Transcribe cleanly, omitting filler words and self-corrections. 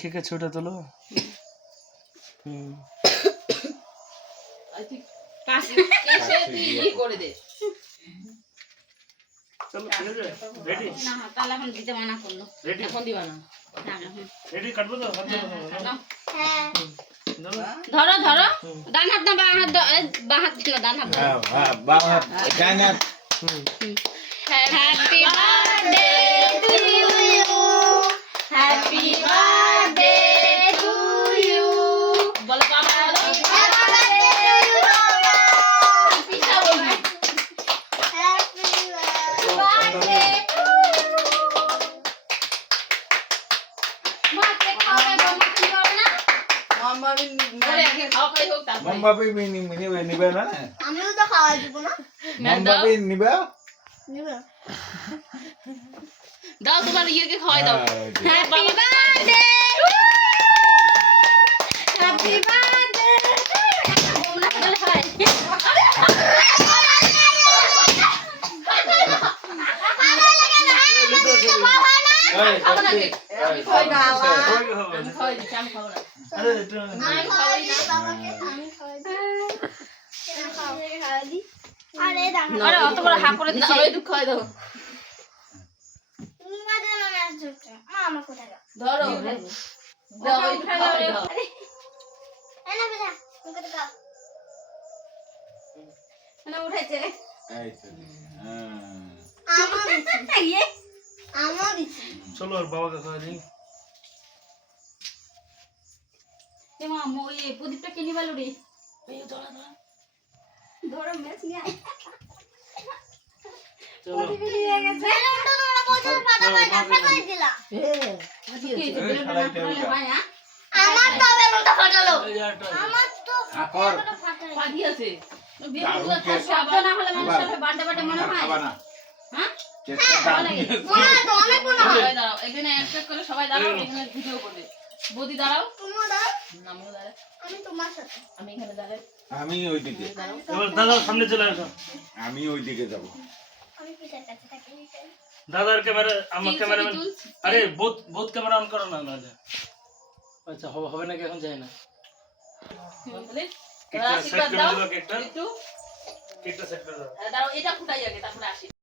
কেকের ছবিটা তোলো। করে দে। চলো ঠিক আছে, রেডি? না তাহলে এখন দিতে মানা করলো। রেডি? এখন দিবা না। রেডি কাটবো তো? হাত ধরো। হ্যাঁ ধরো ধরো, ডান হাত না বাঁ হাত, বাঁ হাত ছিল ডান হাত। হ্যাঁ বাঁ হাত ডান হাত। Happy birthday to you, happy birthday to you. বলো বাবা, বলো পিসা বলবি। বার্থডে টু মা কে খাওয়াবে, বাবা কে খাওয়াবে না? বলে আগে খাওয়া খাই হোক তারপরে। মোমবাতি নিবে না? আমিও তো খাওয়া দিব না। মোমবাতি নিবে? নিবে দাও তোমার ইয়েকে খাওয়াই দাও। হ্যাপি বার্থডে হ্যাপি বার্থডে ওমনা বলে হাই। খাবো না কেক। আমি খাওয়াই না। আমি খাওয়াই দিচ্ছি, আমি খাবো না। আরে এটা আমি খাওয়াই না। বাবাকে আমি খাওয়াই দিই। কেন খাওয়াই দিই? আরে দাঁড়া আরে অত বড় হা করে দিছি। একটু খাওয়াই দাও। তুমি বাদে মামা আসছে মামা কোথায় গেল ধরো। দাও একটু খাওয়াই দাও। এনে বেটা মুখে তো খাও না উঠাইছে। এই তো হ্যাঁ আমা দিছি ইয়ে আমা দিছি চলো আর বাবাকে খাওয়া দিই। এ মা মই এই প্রদীপটা কিনে বালো রে। এই ধরা ধরা। ধরো ম্যাচ নিয়ে আয়। চলো বেলুনটা তোমরা বলছো ফাটাফাটি ফাটাই দিলা কি হইছে বেলুনটা না ফাটালে ভাই হ্যাঁ? আমার তো বেলুনটা ফাটালো এই যে আরেকটা। আমার তো আকর ফাটাই পাখি আছে। দারুণ কেক। শব্দ না হলে মানুষের বার্থডে বার্থডে মনে হয়। খাবা না হ্যাঁ? কেকটা দাম মনে হয় তো অনেক মনে হয় সবাই দাঁড়াও। এখানে এক এক করে সবাই দাঁড়াও, এখানে ভিডিও করবে। বৌদি দাঁড়াও। তুমিও দাও আমিও দাঁড়াই। আমি তোমার সাথে আমি এখানে দাঁড়াই। আমি ওইদিকে দাঁড়াও। এবার দাদা সামনে চলে আসো। আমি ওইদিকে যাব আমি পিতার কাছে থাকি দাদার ক্যামেরা, আমার তিন ক্যামেরাম্যান। ছবি তুলছি। আরে বোথ ক্যামেরা অন করো না নাহলে। আচ্ছা হবে নাকি এখন যায় না। বলে কেকটা সেট আশীর্বাদ করে দাও দিবা, কেকটা একটু। কেকটা সেট করে দাও। দাঁড়াও, এটা ফুটাই আগে তারপরে আসি।